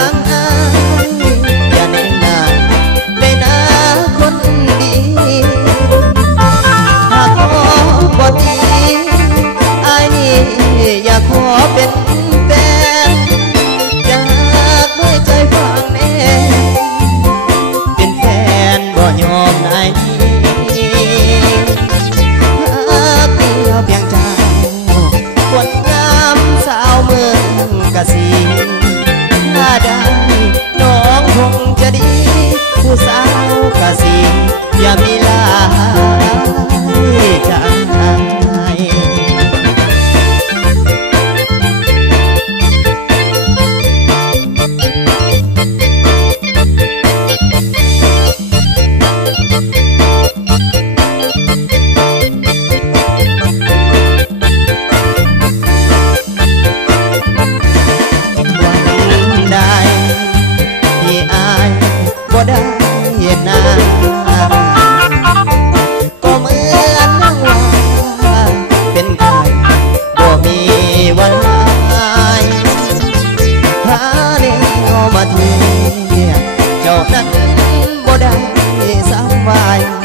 างอายอย่าเน้นนานเลยนะคนดีหากขอบอดีอายนี่อยากขอเป็นแฟนอยากด้วยใจฟังแน่เป็นแฟนบ่ยอมนายเพียงเจ้าคนงามสาวเมืองกะสีถ้าได้น้องคงจะดีผู้สาวกะสีอย่ามีลายใจได้เหตุนาก็เหมือนนั่งว่าเป็นใครบ่มีวันหายหาแนวมาเทียบเจ้านั้นบ่ได้สามวาย